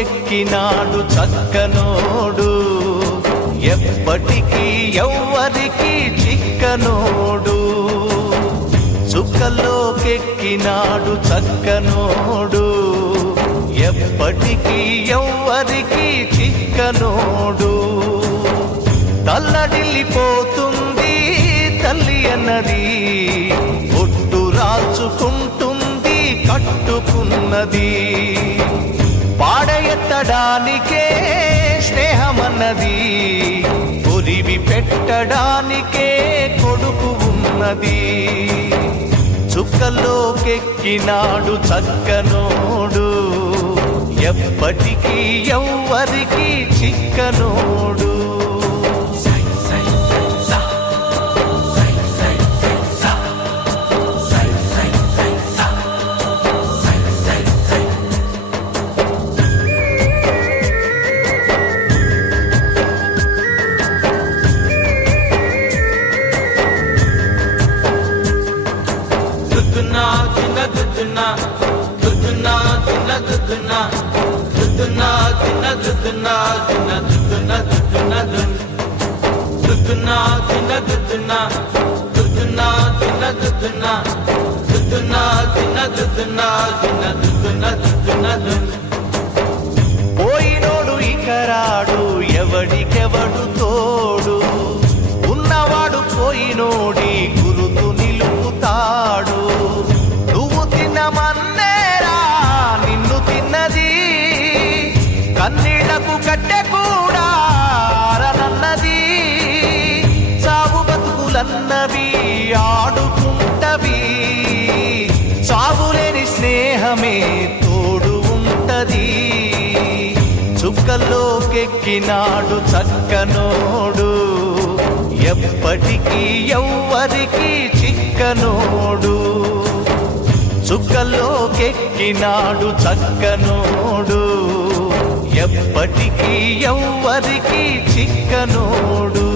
చుక్కల్లోకెక్కినాడు చక్కనోడు, ఎప్పటికీ ఎవ్వరికి చిక్కనోడు. చుక్కల్లోకెక్కినాడు చక్కనోడు, ఎప్పటికీ ఎవ్వరికి చిక్కనోడు. తల్లడిల్లిపోతుంది తల్లి అన్నది, ఒట్టు రాచుకుంటుంది కట్టుకున్నది. పాడెత్తడానికే స్నేహమన్నది, కొరివి పెట్టడానికే కొడుకు ఉన్నది. చుక్కల్లోకెక్కినాడు చక్కనోడు, ఎప్పటికీ ఎవ్వరికి చిక్కనోడు. పోయినోడు ఇకరాడు, ఎవడికెవడు తోడు, ఉన్నవాడు పోయినోడి గురుతు నిలుపుతాడు. నువ్వు తిన్నమన్నేరా నిన్ను తిన్నది, కన్నీళ్లకు కట్టె కూడా ఆరనన్నది. చావు బతుకులన్నవి ఆడుకుంటవి, చావులేని స్నేహమే తోడు ఉంటది. చుక్కల్లోకెక్కినాడు చక్కనోడు, ఎప్పటికీ ఎవ్వరికి చిక్కనోడు. చుక్కల్లోకెక్కినాడు చక్కనోడు, ఎప్పటికీ ఎవ్వరికి చిక్కనోడు.